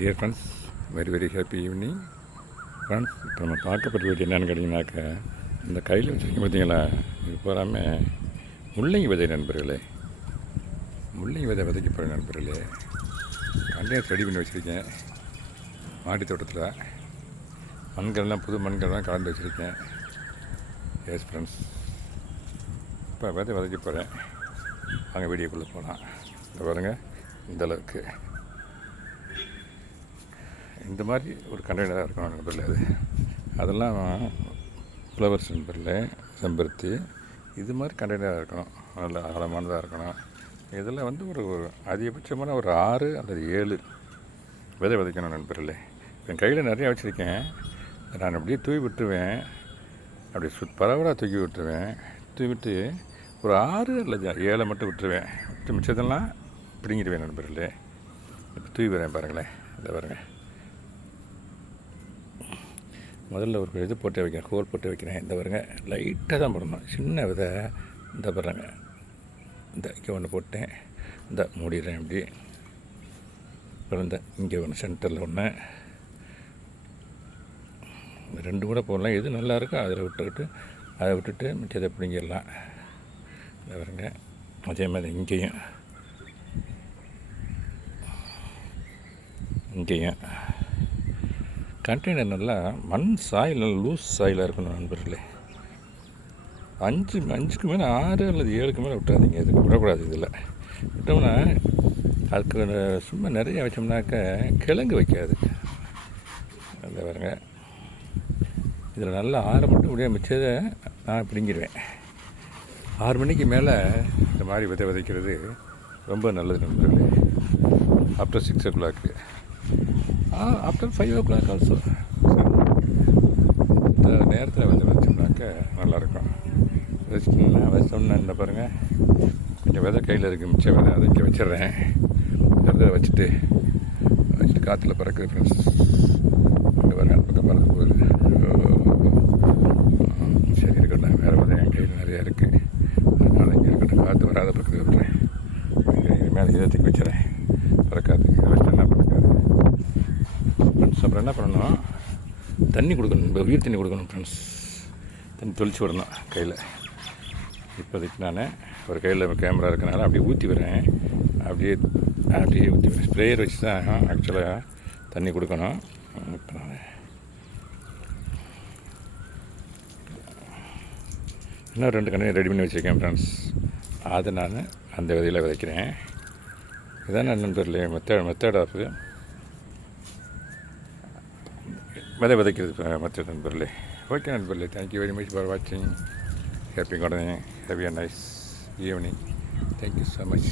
Dear friends, very very happy evening friends. இப்போ நம்ம பார்க்கப்பட்ட வீடு என்னென்னு கேட்டிங்கனாக்கா, இந்த கையில் வச்சுருக்கீங்க பார்த்தீங்களா, இது போகாமல் முள்ளங்கி விதை நண்பர்களே. முள்ளங்கி விதை விதைக்க போகிற நண்பர்களே, கண்டெய்னர் ரெடி பண்ணி வச்சுருக்கேன். மாடி தோட்டத்தில் மண்கள்லாம் புது மண்கள்லாம் கலந்து வச்சுருக்கேன். எஸ் ஃப்ரெண்ட்ஸ், இப்போ விதை விதைக்க போகிறேன். அங்கே வீடியோக்குள்ளே போகலாம். இந்த பாருங்கள், இந்தளவுக்கு இந்த மாதிரி ஒரு கண்டெய்னராக இருக்கணும் நண்பர்களே. அதெல்லாம் ஃப்ளவர்ஸ் நண்பர்களே, செம்பருத்தி இது மாதிரி கண்டெய்னராக இருக்கணும். நல்ல அகலமானதாக இருக்கணும். இதெல்லாம் வந்து ஒரு அதிகபட்சமான ஒரு 6 அல்லது 7 விதை விதைக்கணும் நண்பர்களே. என் கையில் நிறையா வச்சுருக்கேன். நான் அப்படியே தூவி விட்டுருவேன். அப்படி பரவலாக தூக்கி விட்டுருவேன். தூவி விட்டு ஒரு 6 அல்லது 7 மட்டும் விட்டுருவேன். விட்டு மிச்சதெல்லாம் பிடிங்கிடுவேன் நண்பர்களே. இப்போ தூவி வரேன் பாருங்களேன். இதை பாருங்கள், முதல்ல ஒரு இது போட்டு வைக்கிறேன், ஹோல் போட்டு வைக்கிறேன். இந்த பாருங்க, லைட்டாக தான் போடணும், சின்ன விதை. இந்த பாருங்க, இந்த இங்கே ஒன்று போட்டேன். இந்த மூடிடுறேன் இப்படி. அப்புறம் இந்த இங்கே ஒன்று சென்டரில் ஒன்று, இந்த 2 கூட போடலாம். எது நல்லா இருக்கோ அதில் அதை விட்டுட்டு மிச்சத்தை பிடிங்கிடலாம். இந்த பாருங்க, அதே மாதிரி இங்கேயும் கண்டெய்னர் நல்லா மண் சாயில், நல்லா லூஸ் சாயிலாக இருக்கணும் நண்பர்களே. 5க்கு மேலே 6 அல்லது 7க்கு மேலே விட்டுறாதீங்க. இதுக்கு விடக்கூடாது. இதில் விட்டோம்னா அதுக்கு சும்மா நிறைய வச்சோம்னாக்க கிழங்கு வைக்காது. அந்த பாருங்க, இதில் நல்லா 6 மட்டும் முடியாது, மிச்சதை நான் பிடிங்கிடுவேன். 6 மணிக்கு மேலே இந்த மாதிரி விதைக்கிறது ரொம்ப நல்லது நண்பர்களே. After 6 o'clock, after 5 o'clock also. இந்த நேரத்தில் வந்து வச்சோம்னாக்க நல்லாயிருக்கும். வச்சோம்னா இந்த பாருங்கள், கொஞ்சம் விதை கையில் இருக்குது, மிச்சம் விதை அதை இங்கே வச்சிட்றேன். விதை வச்சுட்டு காற்றுல பறக்குது ஃப்ரெண்ட்ஸ். இங்கே பாருங்கள், பக்கம் பறந்து போகுது. சரி இருக்கட்டும், வேறு விதை என் கையில் நிறையா இருக்குது. அதனால் இங்கே இருக்கட்டும், காற்று வராத பக்கத்துக்கு விட்டுறேன். இது மேலே இதத்துக்கு வச்சுறேன், பறக்காது. இதை வச்சு என்ன பறக்காது ஃப்ரெண்ட்ஸ். அப்புறம் என்ன பண்ணணும், தண்ணி கொடுக்கணும், உயிர் தண்ணி கொடுக்கணும் ஃப்ரெண்ட்ஸ். தண்ணி தெளித்து விடணும் கையில். இப்போதைக்கு நான் ஒரு கையில் கேமரா இருக்கனால அப்படியே ஊற்றி வரேன். அப்படியே ஊற்றி வரேன். ஸ்ப்ரேயர் வச்சு தான் ஆக்சுவலாக தண்ணி கொடுக்கணும். இப்போ நான் இன்னும் 2 கண்டெய்னர் ரெடி பண்ணி வச்சுருக்கேன் ஃப்ரெண்ட்ஸ். அதை நான் அந்த விதையில் விதைக்கிறேன். இதான் நண்பர்களே மெத்தட் ஆஃப் விதை விதைக்கிறது மெத்தட் நண்பர்களே. ஓகே நண்பர்களே, தேங்க்யூ வெரி மச் ஃபார் வாட்சிங். Happy gardening, have a nice evening. Thank you so much.